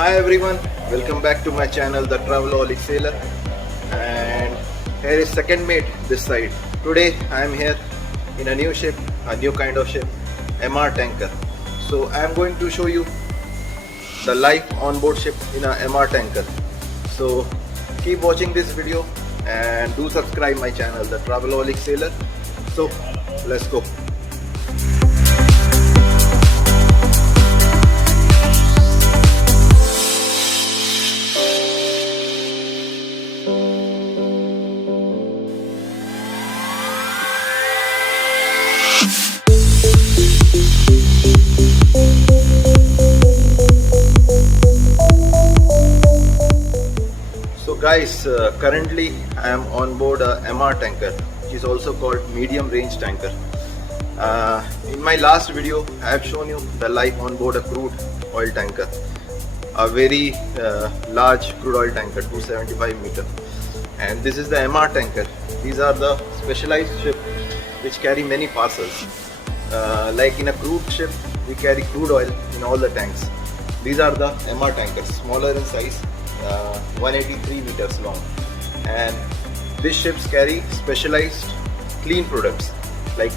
Hi everyone, welcome back to my channel the Traveloholic and here is second mate this side. Today I am here in a new ship, a new kind of ship, MR tanker. So I am going to show you the life on board ship in a MR tanker. So keep watching this video and do subscribe my channel the Traveloholic Sailor. So let's go. Guys, currently I am on board a MR tanker, which is also called medium range tanker. In my last video I have shown you the life on board a crude oil tanker, a very large crude oil tanker, 275 meter, and this is the MR tanker. These are the specialized ships which carry many parcels. Like in a crude ship we carry crude oil in all the tanks. These are the MR tankers, smaller in size, 183 meters long, and these ships carry specialized clean products. Like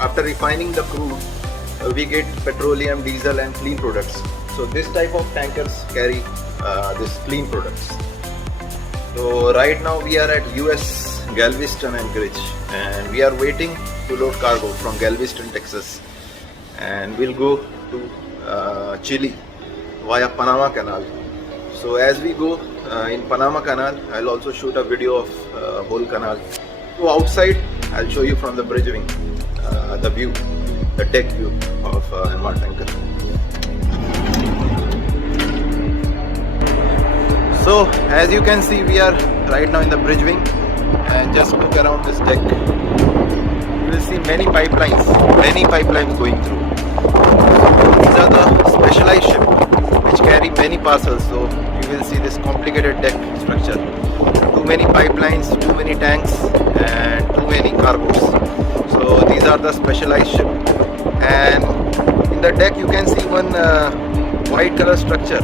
after refining the crude, we get petroleum, diesel and clean products. So this type of tankers carry this clean products. So right now we are at US Galveston anchorage and we are waiting to load cargo from Galveston, Texas, and we'll go to Chile via Panama Canal. So as we go in Panama Canal, I'll also shoot a video of whole canal. So outside, I'll show you from the bridge wing, the view, the deck view of MR tanker. So as you can see, we are right now in the bridge wing, and just look around this deck. You will see many pipelines going through. These are the specialized ships which carry many parcels. So you will see this complicated deck structure, too many pipelines, too many tanks and too many cargoes. So these are the specialized ship, and in the deck you can see one white color structure.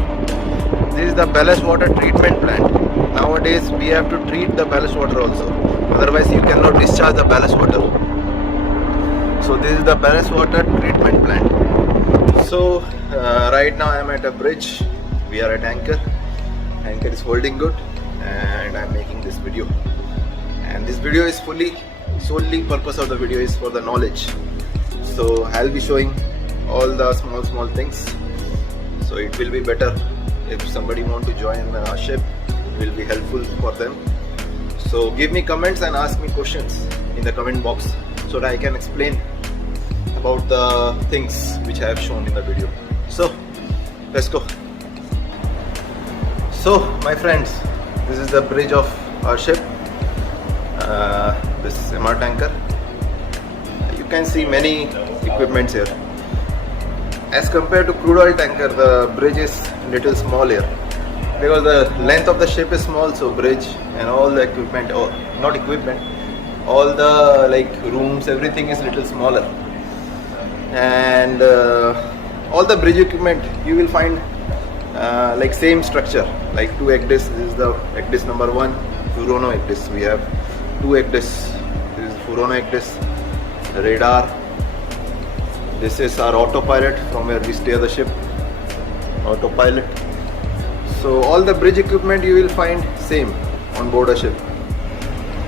This is the ballast water treatment plant. Nowadays we have to treat the ballast water also, otherwise you cannot discharge the ballast water. So this is the ballast water treatment plant. So right now I am at a bridge. We are at anchor. Anchor is holding good, and I am making this video. And this video is solely purpose of the video is for the knowledge. So I'll be showing all the small things. So it will be better if somebody want to join a ship. It will be helpful for them. So give me comments and ask me questions in the comment box so that I can explain about the things which I have shown in the video. So let's go. So my friends, this is the bridge of our ship, this MR tanker. You can see many equipments here. As compared to crude oil tanker, the bridge is little small here because the length of the ship is small. So bridge and all the equipment, or not equipment, all the like rooms, everything is little smaller. And all the bridge equipment you will find like same structure, like two egg discs. This is the egg disc number 1, Furono egg disc. We have two egg discs. This is Furono egg disc, radar. This is our autopilot from where we steer the ship, autopilot. So all the bridge equipment you will find same on board a ship.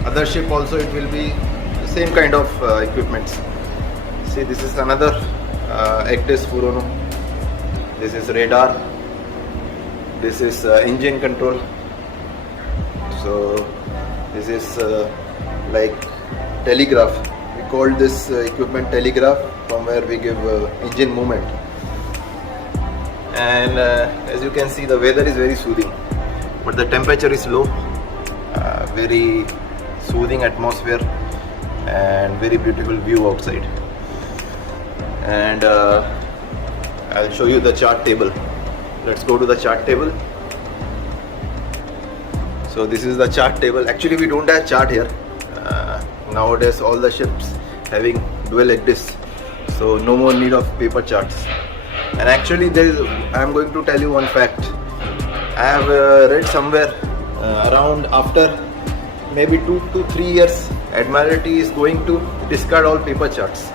Other ship also it will be the same kind of equipments. See, this is another egg disc Furono. This is radar. This is engine control. So this is like telegraph. We call this equipment telegraph, from where we give engine movement. And as you can see, the weather is very soothing, but the temperature is low. Very soothing atmosphere and very beautiful view outside. And I'll show you the chart table. Let's go to the chart table. So this is the chart table. Actually we don't have chart here. Nowadays all the ships having dual egg disc, so no more need of paper charts. And actually there is I am going to tell you one fact. I have read somewhere around after maybe 2 to 3 years, Admiralty is going to discard all paper charts.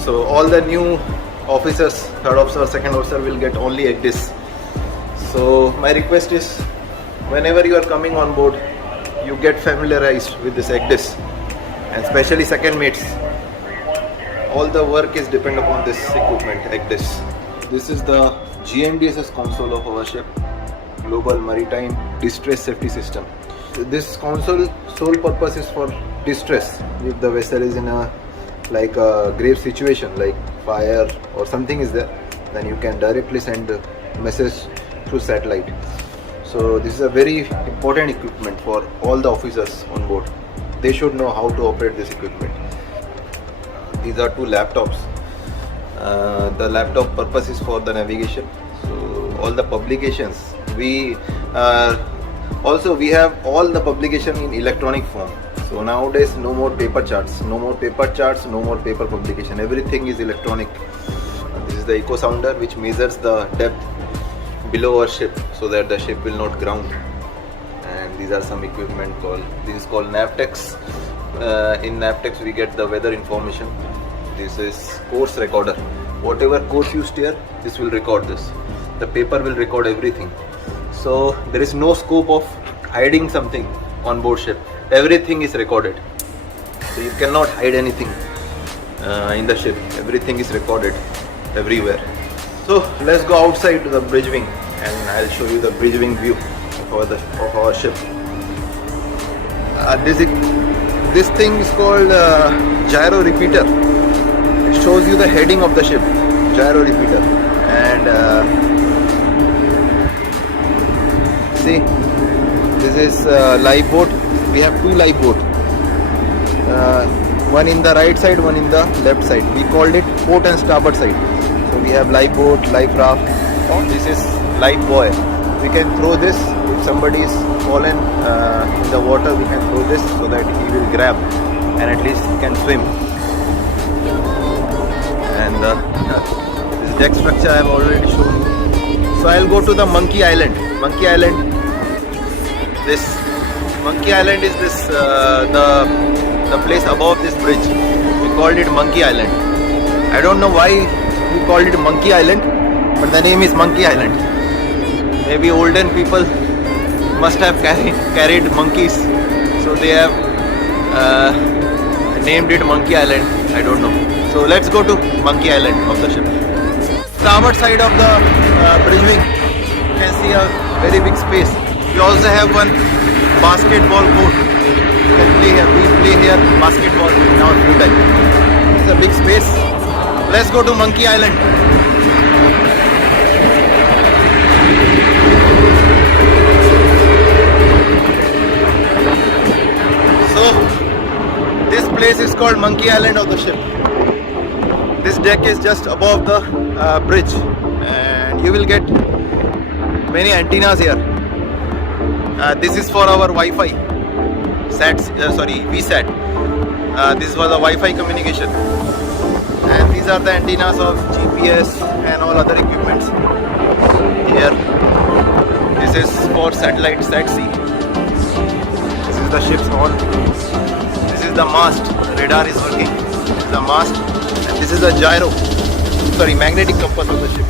So all the new officers, third officer, second officer will get only ECDIS. So my request is, whenever you are coming on board, you get familiarized with this ECDIS, and especially second mates. All the work is depend upon this equipment, ECDIS. This is the GMDSS console of our ship, Global Maritime Distress Safety System. This console sole purpose is for distress. If the vessel is in a grave situation, like fire or something is there, then you can directly send a message through satellite. So this is a very important equipment for all the officers on board. They should know how to operate this equipment. These are 2 laptops. The laptop purpose is for the navigation. So all the publications, we have all the publication in electronic form. So nowadays no more paper charts, no more paper publication. Everything is electronic. This is the echo sounder which measures the depth below our ship so that the ship will not ground. And these are some equipment this is called Navtex. In Navtex we get the weather information. This is course recorder. Whatever course you steer, this will record this. The paper will record everything. So there is no scope of hiding something on board ship. Everything is recorded. So you cannot hide anything in the ship. Everything is recorded everywhere. So let's go outside to the bridge wing and I'll show you the bridge wing view of our ship. This thing is called gyro repeater. It shows you the heading of the ship, gyro repeater. And see, this is live boat. We have 2 live boat. One in the right side, one in the left side. We called it port and starboard side. So we have live boat, live raft. This is live buoy. We can throw this if somebody is fallen in the water. We can throw this so that he will grab and at least he can swim. And this deck structure I have already shown. So I'll go to the Monkey Island. Monkey Island. This Monkey Island is this the place above this bridge. We called it Monkey Island. I don't know why we called it Monkey Island, but the name is Monkey Island. Maybe olden people must have carried monkeys, so they have named it Monkey Island. I don't know. So let's go to Monkey Island of the ship. Starboard side of the bridge wing, you can see a very big space. We also have one basketball court. You can play here. We play here basketball in our free time. It's a big space. Let's go to Monkey Island. So this place is called Monkey Island of the ship. This deck is just above the bridge, and you will get many antennas here. This is for our Wi-Fi VSAT. This is for the Wi-Fi communication, and these are the antennas of GPS and all other equipments. Here, this is for satellite SAT-C. This is the ship's horn. This is the mast. The radar is working. This is the mast, and this is the magnetic compass of the ship.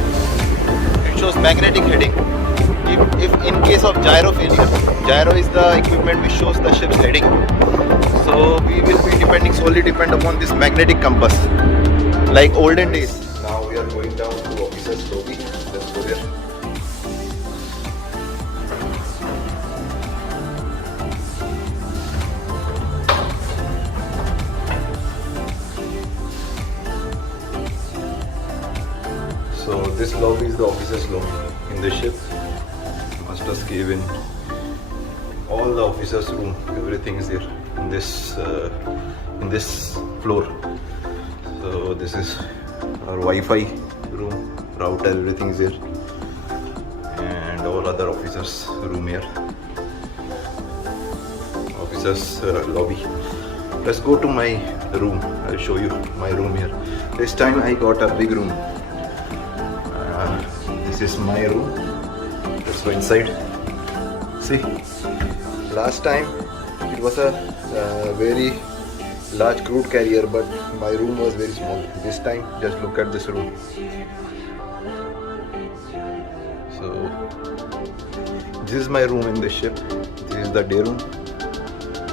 It shows magnetic heading. If in case of gyro failure, gyro is the equipment which shows the ship's heading. So we will be solely depend upon this magnetic compass, like olden days. Now we are going down to officer's lobby. Let's go there. So this lobby is the officer's lobby in the ship. Master's cabin, all the officers' room, everything is here in this floor. So this is our Wi-Fi room, router, everything is here, and all other officers' room here. Officers' lobby. Let's go to my room. I'll show you my room here. This time I got a big room. This is my room. Let's go inside. See, last time it was a very large crude carrier, but my room was very small. This time, just look at this room. So this is my room in the ship. This is the day room.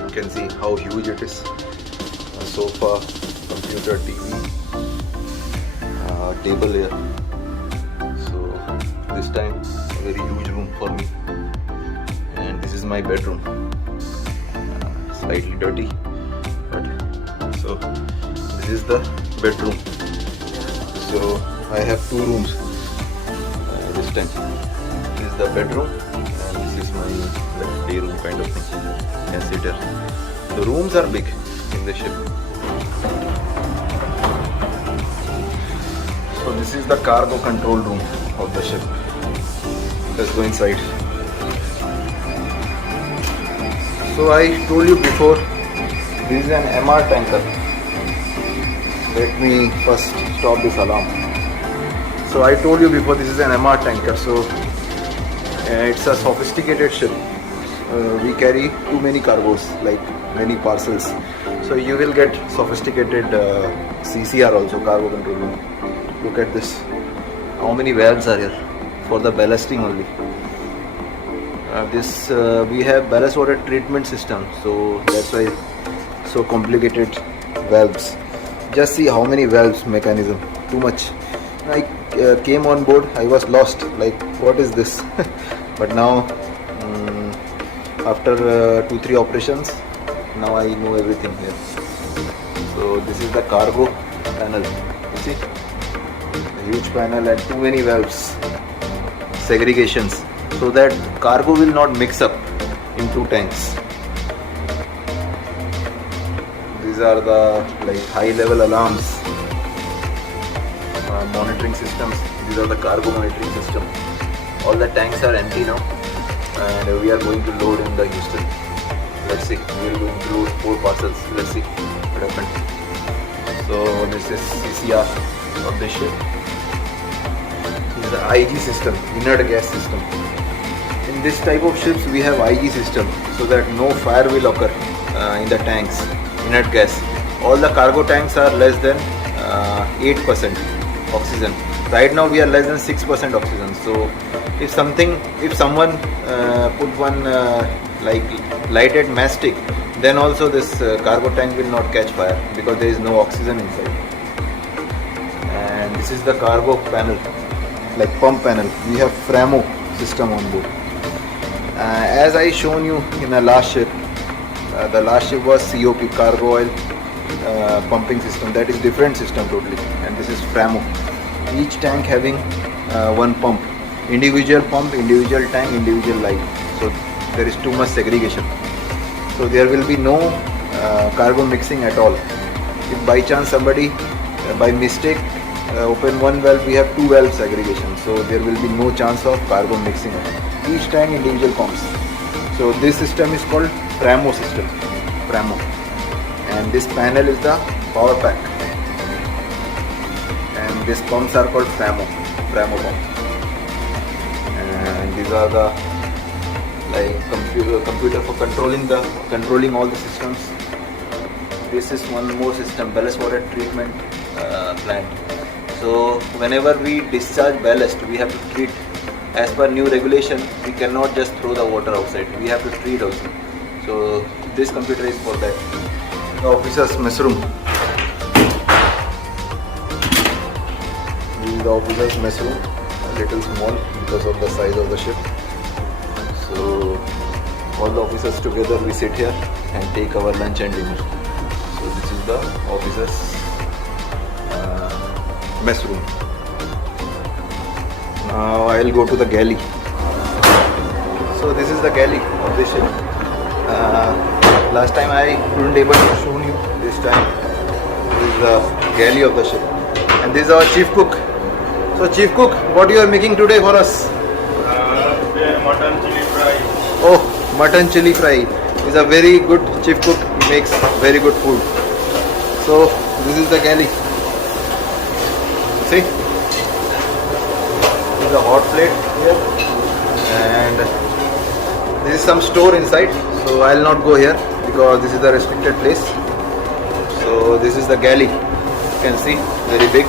You can see how huge it is. A sofa, computer, TV, table here. So this time a very huge room for me. And this is my bedroom. Slightly dirty, but so this is the bedroom. So I have two rooms this time. This is the bedroom and this is my day room kind of thing. You can sit here. The rooms are big in the ship. So this is the cargo control room of the ship. Let's go inside. So I told you before, this is an MR tanker. Let me first stop this alarm. So I told you before, this is an MR tanker. So it's a sophisticated ship. We carry too many cargos, like many parcels. So you will get sophisticated CCR also, cargo control room. Look at this. How many valves are here for the ballasting only. We have ballast water treatment system, so that's why so complicated valves. Just see how many valves mechanism. Too much. I came on board, I was lost. Like, what is this? But now, after 2-3 operations, now I know everything here. So this is the cargo panel. You see, a huge panel and too many valves, segregations, so that cargo will not mix up in two tanks. These are the high level alarms, monitoring systems. These are the cargo monitoring system. All the tanks are empty now and we are going to load in the Houston. Let's see, we are going to load 4 parcels. Let's see what happens. So this is CCR of the ship. This is the IG system, inert gas system. In this type of ships we have IG system, so that no fire will occur in the tanks, inert gas. All the cargo tanks are less than 8% oxygen. Right now we are less than 6% oxygen. So if someone put one lighted mastic, then also this cargo tank will not catch fire because there is no oxygen inside. And this is the cargo panel, like pump panel. We have Framo system on board. As I shown you in the last ship was COP, cargo oil pumping system. That is different system totally. And this is Framo. Each tank having one pump, individual pump, individual tank, individual light. So there is too much segregation. So there will be no cargo mixing at all. If by chance somebody by mistake open one valve, we have 2 valve segregation. So there will be no chance of cargo mixing. Each tank individual pumps. So this system is called Framo system. Framo. And this panel is the power pack. And these pumps are called Framo pump. And these are the computer for controlling all the systems. This is one more system, ballast water treatment plant. So whenever we discharge ballast, we have to treat. As per new regulation, we cannot just throw the water outside. We have to treat also. So this computer is for that. The officer's mess room. This is the officer's mess room. A little small because of the size of the ship. So all the officers together we sit here and take our lunch and dinner. So this is the officer's mess room. Now I'll go to the galley. So this is the galley of this ship. Last time I couldn't able to show you. This time this is the galley of the ship. And this is our chief cook. So chief cook, what you are making today for us? Mutton chili fry. Oh, mutton chili fry. He's a very good chief cook. He makes very good food. So this is the galley. See? is the hot plate here, and this is some store inside, so I'll not go here because this is the restricted place. So this is the galley, you can see, very big.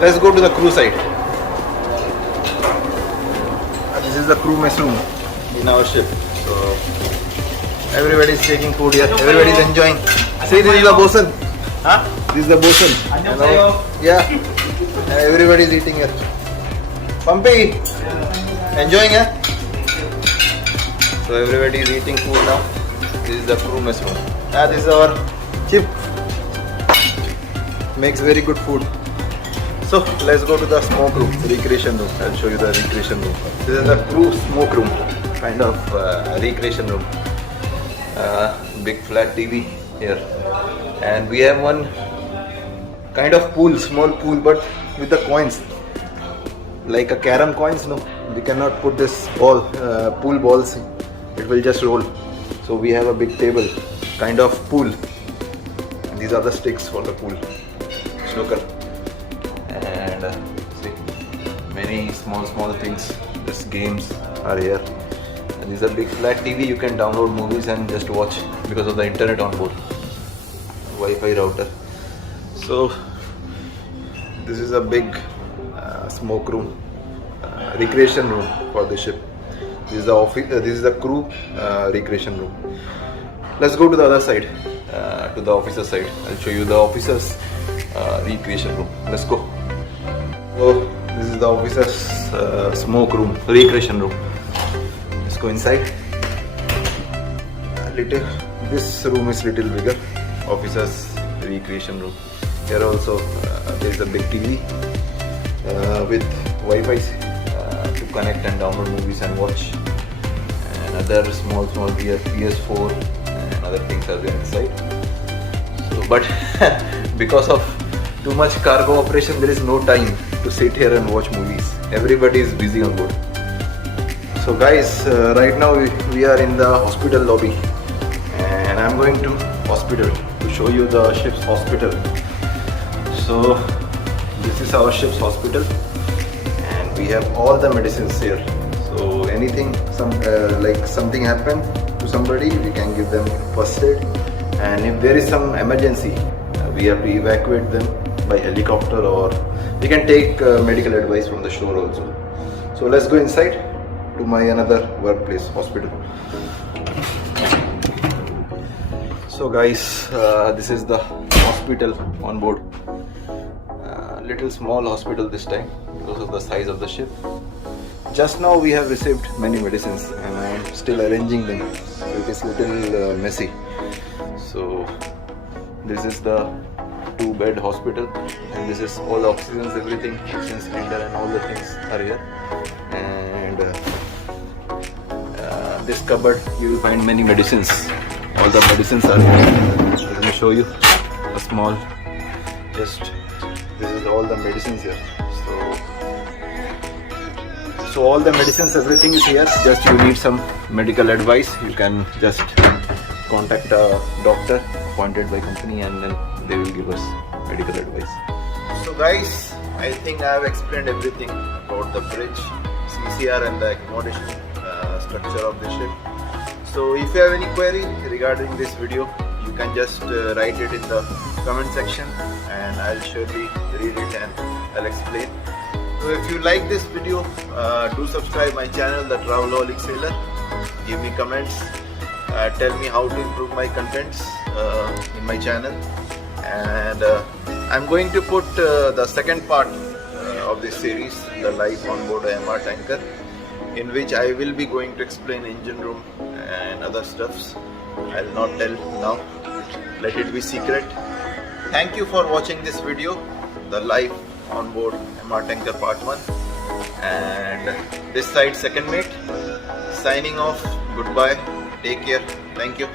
Let's go to the crew side. This is the crew mess room in our ship. So everybody is taking food here, everybody is enjoying. See, this is the bosun. Huh? This is the bosun. Yeah, everybody is eating here. Pumpy, enjoying it? So everybody is eating food now. This is the crew mess room. This is our chip. Makes very good food. So let's go to the smoke room, recreation room. I'll show you the recreation room. This is the crew smoke room, kind of recreation room. Big flat TV here, and we have one kind of pool, small pool, but with the coins, like a carom coins. No, we cannot put this ball, pool balls. It will just roll. So we have a big table, kind of pool. And these are the sticks for the pool, snooker. And see, many small things, just games are here. And this is a big flat TV. You can download movies and just watch because of the internet on board, Wi-Fi router. So this is a big smoke room, recreation room for the ship. This is the office. This is the crew recreation room. Let's go to the other side, to the officer side. I'll show you the officers recreation room. Let's go. So this is the officers smoke room, recreation room. Let's go inside. This room is little bigger. Officers recreation room. Here also there is a big TV with Wi-Fi to connect and download movies and watch. And other small here, PS4 and other things are there inside. So, but because of too much cargo operation, there is no time to sit here and watch movies. Everybody is busy on board. So guys, right now we are in the hospital lobby, and I'm going to hospital to show you the ship's hospital. So this is our ship's hospital, and we have all the medicines here. So anything, like something happened to somebody, we can give them first aid, and if there is some emergency, we have to evacuate them by helicopter, or we can take medical advice from the shore also. So let's go inside to my another workplace, hospital. So guys, this is the hospital on board. Little small hospital this time because of the size of the ship. Just now we have received many medicines and I am still arranging them. So it is little messy. So this is the 2-bed hospital, and this is all oxygens, everything, oxygen cylinder and all the things are here. And this cupboard you will find many medicines. All the medicines are here. Let me show you a small, just this is all the medicines here. So all the medicines, everything is here. Just you need some medical advice, you can just contact a doctor appointed by company, and then they will give us medical advice. So guys, I think I have explained everything about the bridge, CCR and the accommodation structure of the ship. So if you have any query regarding this video, you can just write it in the comment section, and I'll surely read it and I'll explain. So if you like this video, do subscribe my channel, the Traveloholic.Sailor. Give me comments, tell me how to improve my contents in my channel, and I'm going to put the second part of this series, the life on board a MR tanker, in which I will be going to explain engine room and other stuffs. I'll not tell now, let it be secret. Thank you for watching this video, the life on board MR tanker part 1, and this side second mate signing off. Goodbye, take care, thank you.